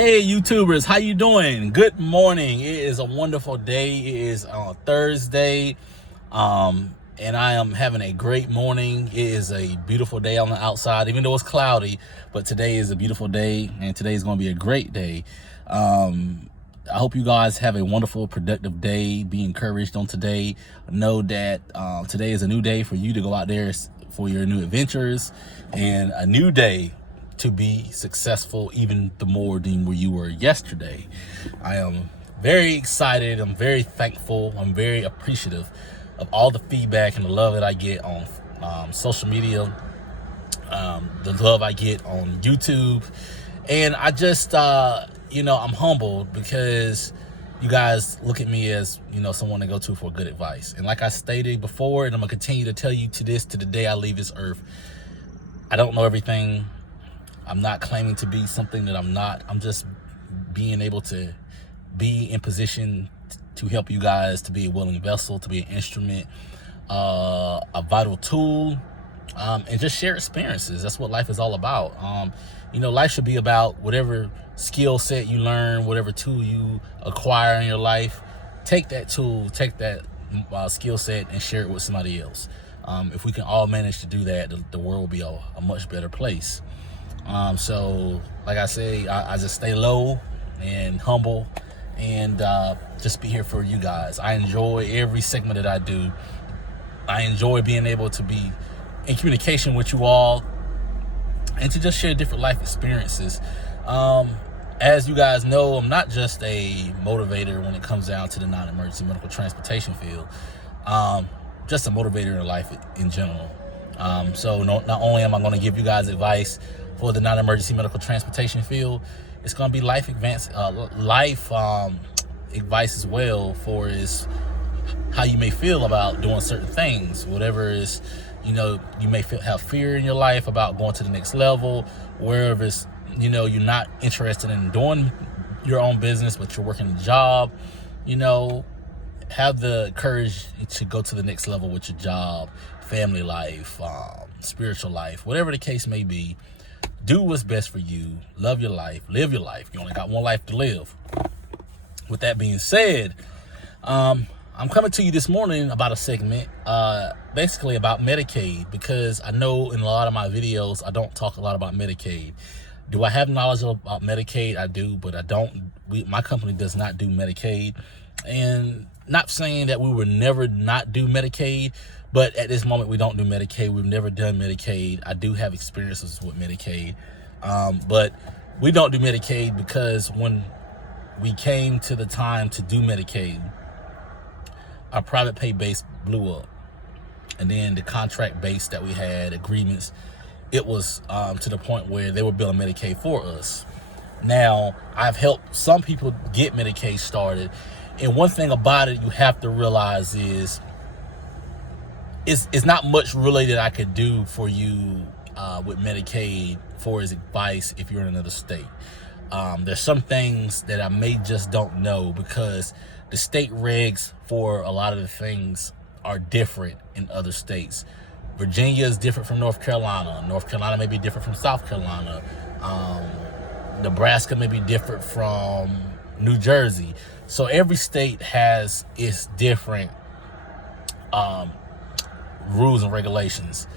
Hey YouTubers, how you doing? Good morning. It is a wonderful day. It is on Thursday, and I am having a great morning. It is a beautiful day on the outside, even though it's cloudy, but today is a beautiful day, and today is going to be a great day. I hope you guys have a wonderful, productive day. Be encouraged on today. Know that today is a new day for you to go out there for your new adventures, and a new day to be successful even the more than where you were yesterday. I am very excited. I'm very thankful. I'm very appreciative of all the feedback and the love that I get on social media, the love I get on YouTube. And I just, I'm humbled because you guys look at me as, someone to go to for good advice. And like I stated before, and I'm gonna continue to tell you to the day I leave this earth, I don't know everything. I'm not claiming to be something that I'm not. I'm just being able to be in position to help you guys, to be a willing vessel, to be an instrument, a vital tool, and just share experiences. That's what life is all about. Life should be about whatever skill set you learn, whatever tool you acquire in your life. Take that tool, take that skill set and share it with somebody else. If we can all manage to do that, the world will be a much better place. So like I say, I just stay low and humble and just be here for you guys. I enjoy every segment that I do. I enjoy being able to be in communication with you all and to just share different life experiences. As you guys know, I'm not just a motivator when it comes down to the non-emergency medical transportation field. Just a motivator in life in general. So not only am I going to give you guys advice for the non-emergency medical transportation field, it's going to be life advice as well for is how you may feel about doing certain things. Whatever is, you may have fear in your life about going to the next level, wherever it's, you're not interested in doing your own business, but you're working a job, have the courage to go to the next level with your job, family life, spiritual life, whatever the case may be. Do what's best for you. Love your life. Live your life. You only got one life to live. With that being said, I'm coming to you this morning about a segment, basically about Medicaid, because I know in a lot of my videos, I don't talk a lot about Medicaid. Do I have knowledge about Medicaid? I do, but I don't. My company does not do Medicaid. And not saying that we would never not do Medicaid, but at this moment we don't do Medicaid. We've never done Medicaid. I do have experiences with Medicaid, but we don't do Medicaid because when we came to the time to do Medicaid, our private pay base blew up. And then the contract base that we had, agreements, it was to the point where they were billing Medicaid for us. Now, I've helped some people get Medicaid started. And one thing about it you have to realize is it's not much really that I could do for you with Medicaid for his advice if you're in another state. There's some things that I may just don't know because the state regs for a lot of the things are different in other states. Virginia is different from North Carolina. North Carolina may be different from South Carolina. Nebraska may be different from New Jersey. So every state has its different rules and regulations.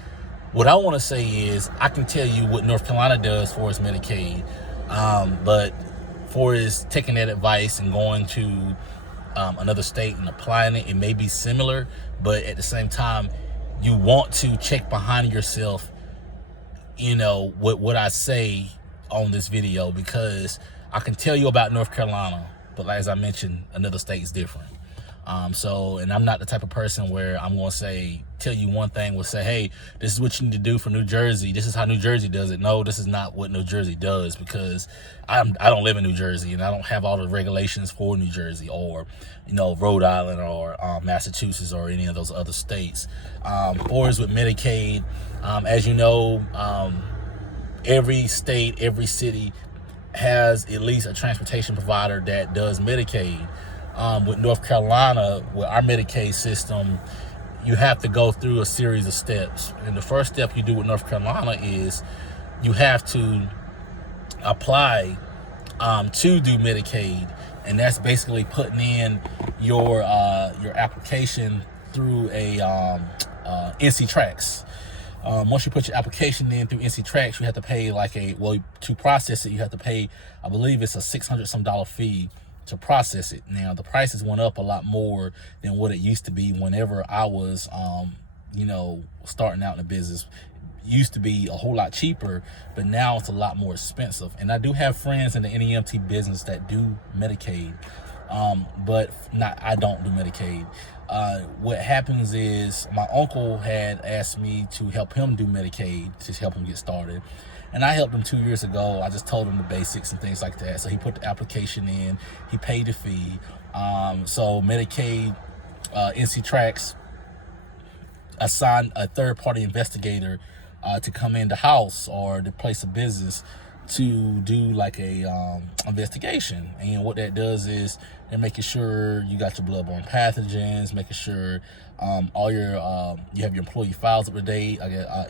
What I want to say is I can tell you what North Carolina does for its Medicaid, but for its taking that advice and going to another state and applying it, it may be similar, but at the same time, you want to check behind yourself, what I say on this video, because I can tell you about North Carolina, but as I mentioned, another state is different. And I'm not the type of person where I'm going to tell you one thing, will say, hey, this is what you need to do for New Jersey. This is how New Jersey does it. No, this is not what New Jersey does, because I don't live in New Jersey and I don't have all the regulations for New Jersey or, Rhode Island or Massachusetts or any of those other states. Or is with Medicaid, as you know, every state, every city has at least a transportation provider that does Medicaid. With North Carolina, with our Medicaid system, you have to go through a series of steps. And the first step you do with North Carolina is you have to apply to do Medicaid, and that's basically putting in your application through a NC Tracks. Once you put your application in through NC Tracks, you have to pay to process it, you have to pay, I believe it's a $600 some fee to process it. Now, the prices went up a lot more than what it used to be whenever I was, starting out in the business. It used to be a whole lot cheaper, but now it's a lot more expensive. And I do have friends in the NEMT business that do Medicaid, but I don't do Medicaid. What happens is my uncle had asked me to help him do Medicaid, to help him get started. And I helped him 2 years ago. I just told him the basics and things like that. So he put the application in, he paid the fee. So Medicaid, NC Tracks assigned a third-party investigator to come in the house or the place of business to do like a investigation. And what that does is they're making sure you got your bloodborne pathogens, making sure all your you have your employee files up to date,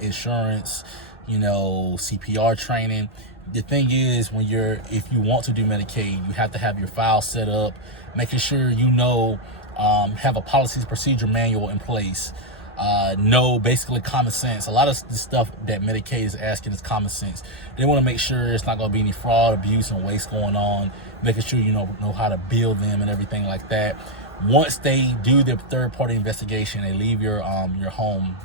insurance, CPR training. The thing is, if you want to do Medicaid, you have to have your file set up, making sure have a policies procedure manual in place. Basically common sense. A lot of the stuff that Medicaid is asking is common sense. They want to make sure it's not going to be any fraud, abuse, and waste going on, making sure you know how to bill them and everything like that. Once they do their third-party investigation, they leave your home.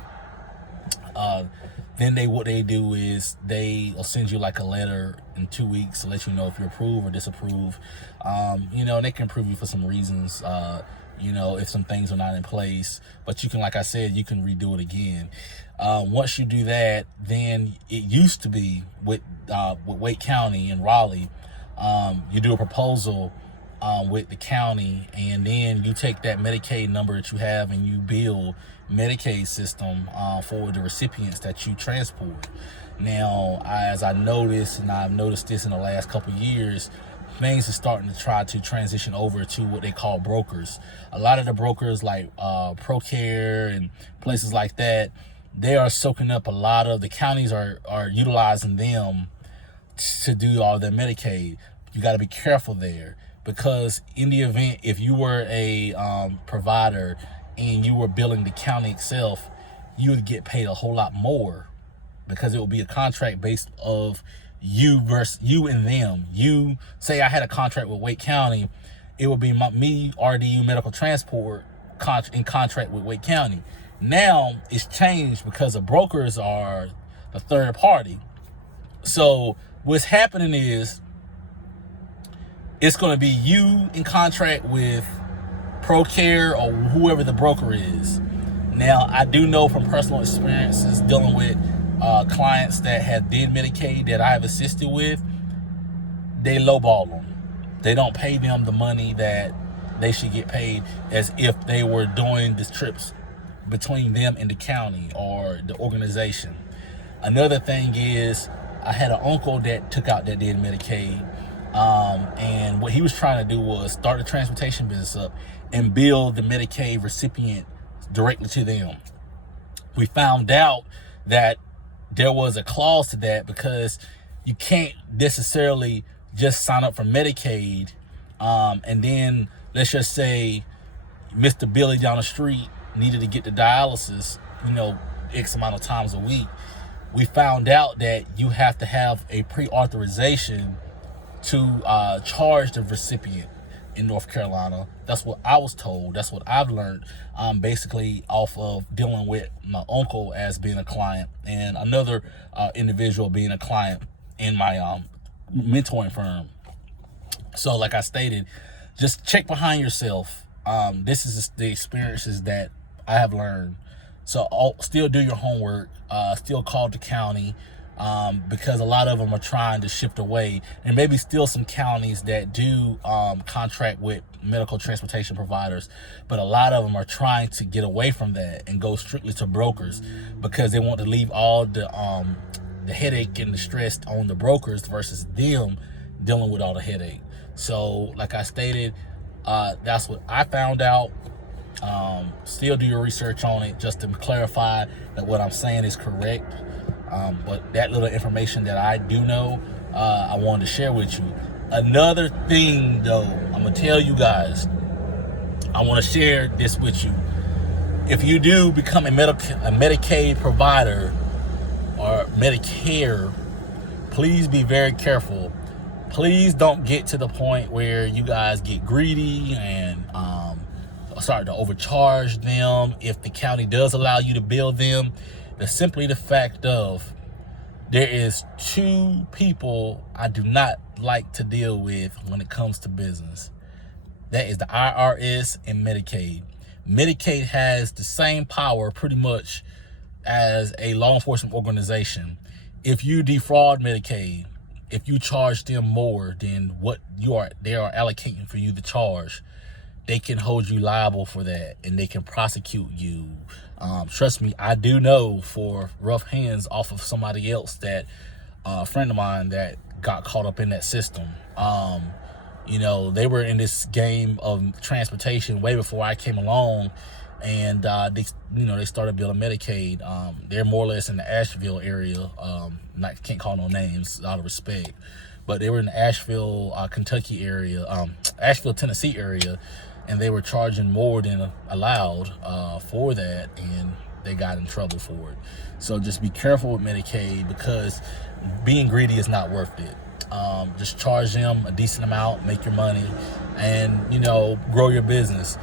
Then what they do is they will send you like a letter in 2 weeks to let you know if you approve or disapprove. They can approve you for some reasons. If some things are not in place, but you can, like I said, you can redo it again. Once you do that, then it used to be with Wake County in Raleigh, you do a proposal with the county, and then you take that Medicaid number that you have and you bill Medicaid system for the recipients that you transport. Now, as I noticed, and I've noticed this in the last couple of years, things are starting to try to transition over to what they call brokers. A lot of the brokers like ProCare and places like that, they are soaking up a lot of, the counties are utilizing them to do all their Medicaid. You got to be careful there, because in the event, if you were a provider and you were billing the county itself, you would get paid a whole lot more, because it will be a contract based of you versus you and them. You say I had a contract with Wake County, it would be me, RDU Medical Transport, in contract with Wake County. Now it's changed because the brokers are the third party. So what's happening is it's going to be you in contract with ProCare or whoever the broker is. Now, I do know from personal experiences dealing with clients that have did Medicaid that I have assisted with, they lowball them. They don't pay them the money that they should get paid, as if they were doing the trips between them and the county or the organization. Another thing is, I had an uncle that did Medicaid, and what he was trying to do was start a transportation business up and bill the Medicaid recipient directly to them. We found out that there was a clause to that, because you can't necessarily just sign up for Medicaid, and then let's just say Mr. Billy down the street needed to get the dialysis, X amount of times a week. We found out that you have to have a pre-authorization to charge the recipient in North Carolina. That's what I was told. That's what I've learned, basically off of dealing with my uncle as being a client, and another individual being a client in my mentoring firm. So like I stated, just check behind yourself. This is the experiences that I have learned. So still do your homework, still call the county, because a lot of them are trying to shift away, and maybe still some counties that do contract with medical transportation providers, but a lot of them are trying to get away from that and go strictly to brokers, because they want to leave all the headache and the stress on the brokers versus them dealing with all the headache. So like I stated, that's what I found out. Still do your research on it, just to clarify that what I'm saying is correct. But that little information that I do know, I wanted to share with you. Another thing, though, I'm going to tell you guys, I want to share this with you. If you do become a Medicaid provider or Medicare, please be very careful. Please don't get to the point where you guys get greedy and start to overcharge them. If the county does allow you to bill them, that's simply the fact of there is two people I do not like to deal with when it comes to business. That is the IRS and Medicaid. Medicaid has the same power pretty much as a law enforcement organization. If you defraud Medicaid, if you charge them more than what they are allocating for you to charge, they can hold you liable for that and they can prosecute you. Trust me, I do know for rough hands off of somebody else that a friend of mine that got caught up in that system. They were in this game of transportation way before I came along, and they started building Medicaid. They're more or less in the Asheville area. Can't call no names out of respect, but they were in the Asheville, Kentucky area, Asheville, Tennessee area, and they were charging more than allowed for that, and they got in trouble for it. So just be careful with Medicaid, because being greedy is not worth it. Just charge them a decent amount, make your money, and grow your business.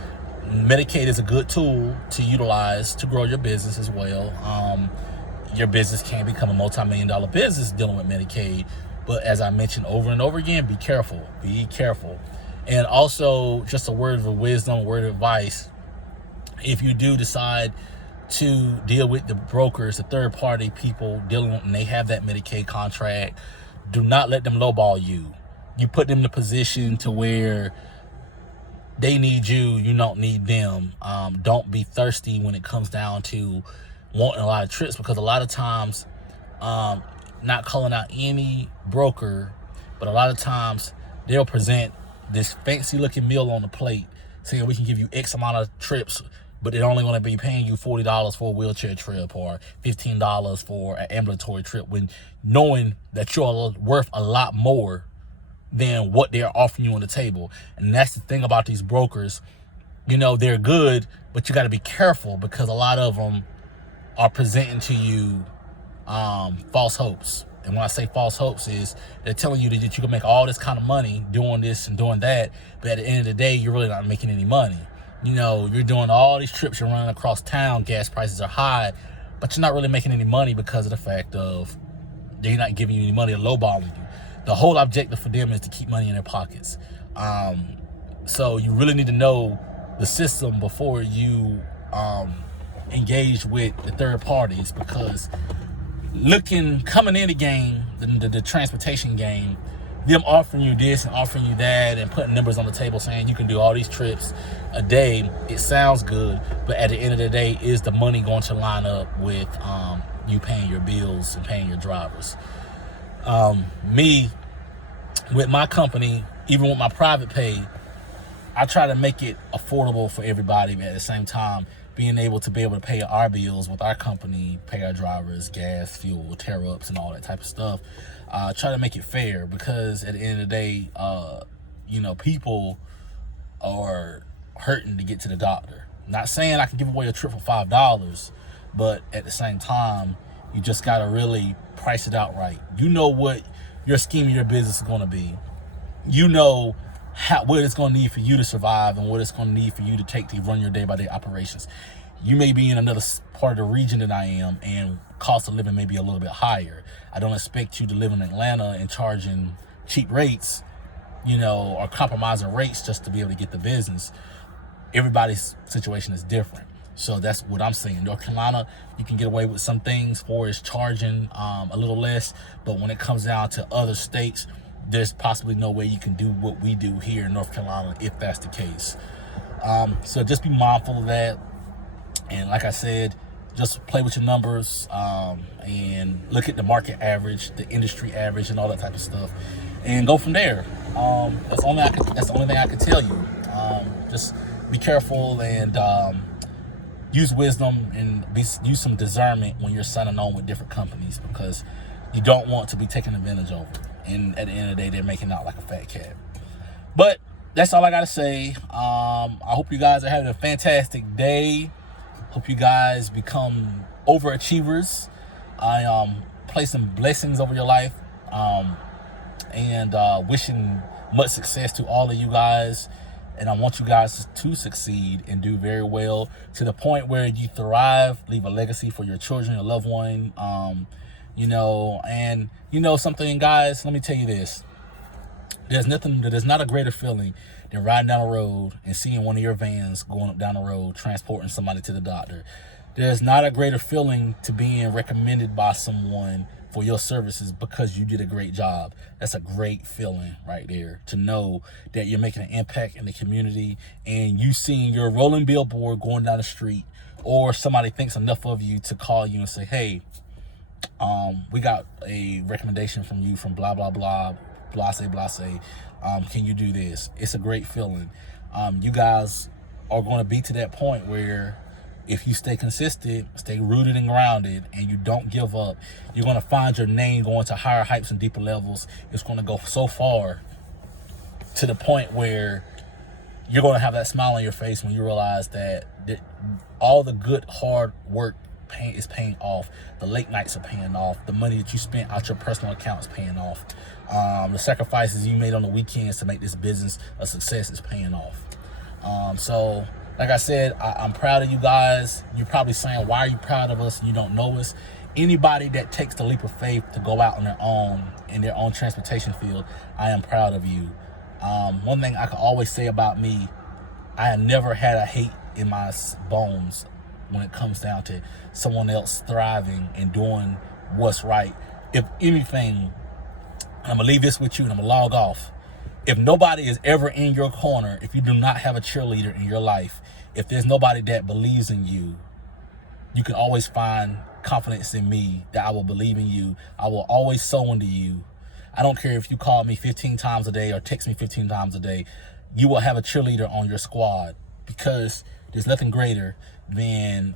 Medicaid is a good tool to utilize to grow your business as well. Your business can become a multi-million-dollar business dealing with Medicaid, but as I mentioned over and over again, be careful. And also, just a word of wisdom, a word of advice: if you do decide to deal with the brokers, the third-party people dealing with, and they have that Medicaid contract, do not let them lowball you. You put them in a position to where they need you, you don't need them. Don't be thirsty when it comes down to wanting a lot of trips, because a lot of times, not calling out any broker, but a lot of times they'll present this fancy looking meal on the plate saying we can give you X amount of trips, but they're only going to be paying you $40 for a wheelchair trip or $15 for an ambulatory trip, when knowing that you're worth a lot more than what they're offering you on the table. And that's the thing about these brokers. They're good, but you got to be careful, because a lot of them are presenting to you false hopes. And when I say false hopes, is they're telling you that you can make all this kind of money doing this and doing that, but at the end of the day, you're really not making any money. You're doing all these trips, you're running across town, gas prices are high, but you're not really making any money because of the fact of they're not giving you any money, or lowballing you. The whole objective for them is to keep money in their pockets. So you really need to know the system before you engage with the third parties, because coming in the game, the transportation game, them offering you this and offering you that and putting numbers on the table saying you can do all these trips a day, it sounds good, but at the end of the day, is the money going to line up with you paying your bills and paying your drivers? Me, with my company, even with my private pay, I try to make it affordable for everybody, but at the same time, being able to pay our bills with our company, pay our drivers, gas, fuel, tear-ups, and all that type of stuff. Try to make it fair, because at the end of the day, people are hurting to get to the doctor. Not saying I can give away a trip for $5, but at the same time, you just got to really price it out right. You know what your scheme of your business is going to be. You know what it's going to need for you to survive and what it's going to need for you to take to run your day-by-day operations. You may be in another part of the region than I am, and cost of living may be a little bit higher. I don't expect you to live in Atlanta and charging cheap rates, or compromising rates just to be able to get the business. Everybody's situation is different. So that's what I'm saying. North Carolina, you can get away with some things for is charging a little less, but when it comes down to other states, there's possibly no way you can do what we do here in North Carolina if that's the case. So just be mindful of that. And like I said, just play with your numbers and look at the market average, the industry average, and all that type of stuff, and go from there. That's the only thing I can tell you. Just be careful and use wisdom and use some discernment when you're signing on with different companies, because you don't want to be taken advantage of. and at the end of the day, they're making out like a fat cat. But that's all I gotta say. I hope you guys are having a fantastic day. Hope you guys become overachievers. I placing blessings over your life, and wishing much success to all of you guys. And I want you guys to succeed and do very well to the point where you thrive, leave a legacy for your children, your loved one. And something, guys, let me tell you this. There's not a greater feeling than riding down the road and seeing one of your vans going down the road, transporting somebody to the doctor. There's not a greater feeling to being recommended by someone for your services because you did a great job. That's a great feeling right there, to know that you're making an impact in the community and you seeing your rolling billboard going down the street, or somebody thinks enough of you to call you and say, hey, we got a recommendation from you from blah, blah, blah, blase, blase. Can you do this? It's a great feeling. You guys are going to be to that point where if you stay consistent, stay rooted and grounded, and you don't give up, you're going to find your name going to higher heights and deeper levels. It's going to go so far to the point where you're going to have that smile on your face when you realize that all the good, hard work is paying off. The late nights are paying off. The money that you spent out your personal account is paying off. The sacrifices you made on the weekends to make this business a success is paying off. So like I said, I'm proud of you guys. You're probably saying, why are you proud of us and you don't know us? Anybody that takes the leap of faith to go out on their own in their own transportation field, I am proud of you. One thing I can always say about me, I have never had a hate in my bones when it comes down to someone else thriving and doing what's right. If anything, I'm gonna leave this with you and I'm gonna log off. If nobody is ever in your corner, if you do not have a cheerleader in your life, if there's nobody that believes in you, you can always find confidence in me that I will believe in you. I will always sow into you. I don't care if you call me 15 times a day or text me 15 times a day. You will have a cheerleader on your squad, because there's nothing greater than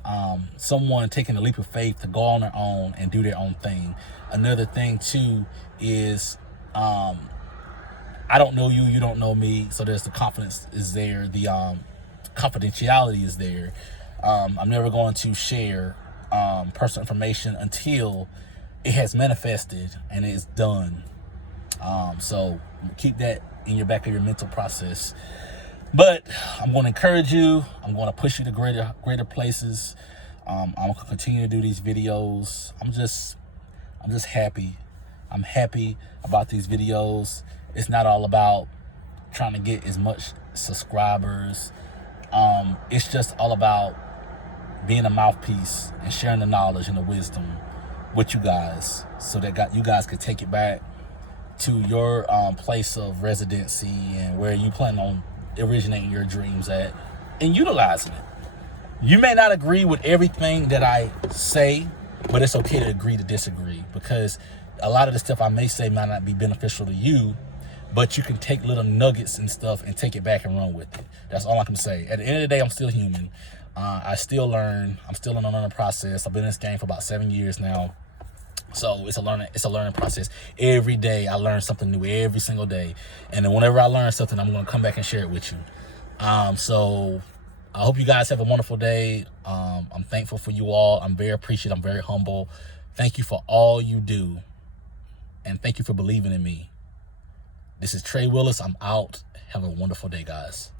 someone taking a leap of faith to go on their own and do their own thing. Another thing too is I don't know you, you don't know me, so there's the confidence is there, the confidentiality is there. I'm never going to share personal information until it has manifested and it's done. So keep that in your back of your mental process. But I'm going to encourage you. I'm going to push you to greater places. I'm going to continue to do these videos. I'm just happy. I'm happy about these videos. It's not all about trying to get as much subscribers. It's just all about being a mouthpiece and sharing the knowledge and the wisdom with you guys, so that you guys could take it back to your place of residency and where you plan on originating your dreams at and utilizing it. You may not agree with everything that I say, but it's okay to agree to disagree, because a lot of the stuff I may say might not be beneficial to you, but you can take little nuggets and stuff and take it back and run with it. That's all I can say. At the end of the day, I'm still human. I still learn. I'm still in a learning process. I've been in this game for about 7 years now. So it's a learning process. Every day I learn something new, every single day. And then whenever I learn something, I'm going to come back and share it with you. So I hope you guys have a wonderful day. I'm thankful for you all. I'm very appreciative. I'm very humble. Thank you for all you do. And thank you for believing in me. This is Trey Willis. I'm out. Have a wonderful day, guys.